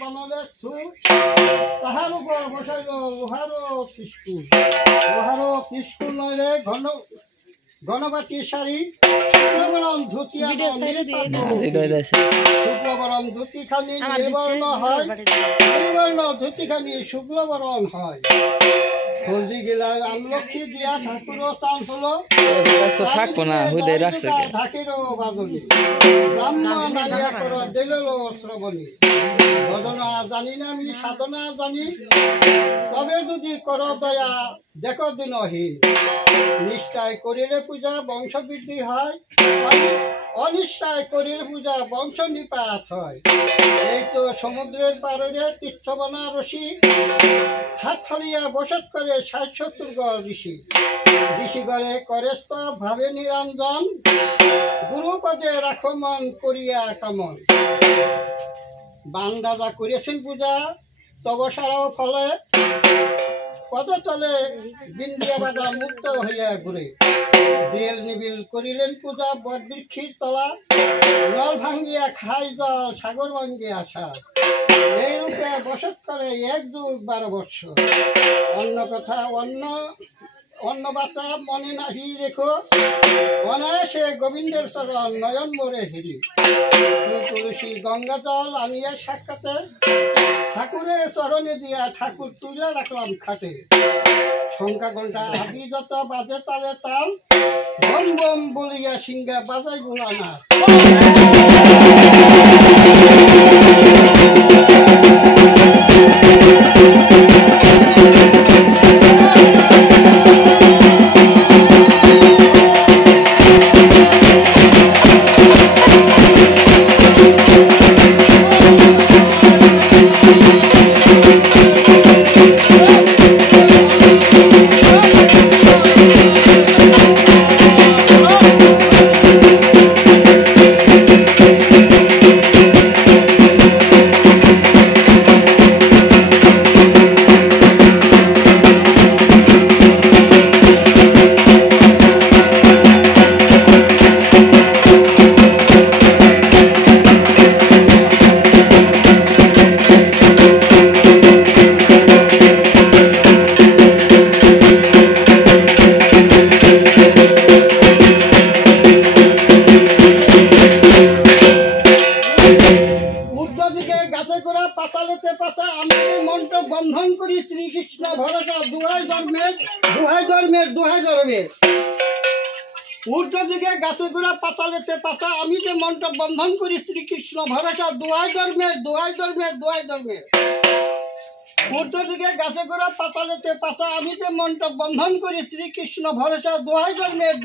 বানালে তাহার উপর বসাইল লোহারও ত্রিশূল নইলে গণবাটি শাড়ি শুক্লবরণ ধুতিয়া শুক্লবরণ ধুতিখানি নির্বর্ণ হয় নির্বর্ণ ধুতিখানি শুক্লবরণ হয় হলদি গিলা আমলক্ষী দিয়া ঠাকুর চাল হলো থাকবো না হুদে রাখছে ঢাকিরও বাদলি ব্রাহ্মণ আলিয়া কর দিল শ্রবণী ভজনা জানি না আমি সাধনা জানি তবে যদি কর দয়া দেখো দিনহীন নিষ্ঠায় করিলে পূজা বংশ বৃদ্ধি হয় অনিষ্ঠায় করিলে পূজা বংশ নিপাত হয় এই তো সমুদ্রের পারে তীর্থবনা রশি হাত ফলিয়া বসত করে ৬০-৭০ গড় ঋষি গড়ে করে স্তব ভাবে নিরঞ্জন গুরুপদে রাখো মন করিয়া কামন বান রাজা করেছেন পূজা তবসারাও ফলে পদতলে বিন্দিয়া বাধা মুক্ত হইয়া ঘুরে বেল নিবিল করিলেন পূজা বটবৃক্ষির তলা নল ভাঙ্গিয়া খাই জল সাগর ভাঙ্গিয়া সার এই রূপে বসত করে ১-১-১২ বৎসর অন্য কথা অন্য বার্তা মনে নাহি রেখো অনায়াসে গোবিন্দের চরণ নয়ন মোরে হেরি তুলসী গঙ্গা জল আনিয়া সাক্ষাতে ঠাকুরের চরণে দিয়া ঠাকুর তুলে রাখলাম খাটে শঙ্কা ঘন্টা আদি যত বাজে তালে তাল বম বম বলিয়া সিংহা বাজাই বুলানা বন্ধন করি শ্রীকৃষ্ণ ভরসা দুহাই ধর্মের ঊর্ধ্ব দিকে গাছে গোড়া পাতালেতে পাতা আমি যে মন্ত্র বন্ধন করি শ্রীকৃষ্ণ ভরসা দুহাই ধর্মের ঊর্ধ্ব দিকে গাছে গোড়া পাতালেতে পাতা আমি যে মন্ত্র বন্ধন করি শ্রীকৃষ্ণ ভরসা দুহাই ধর্মের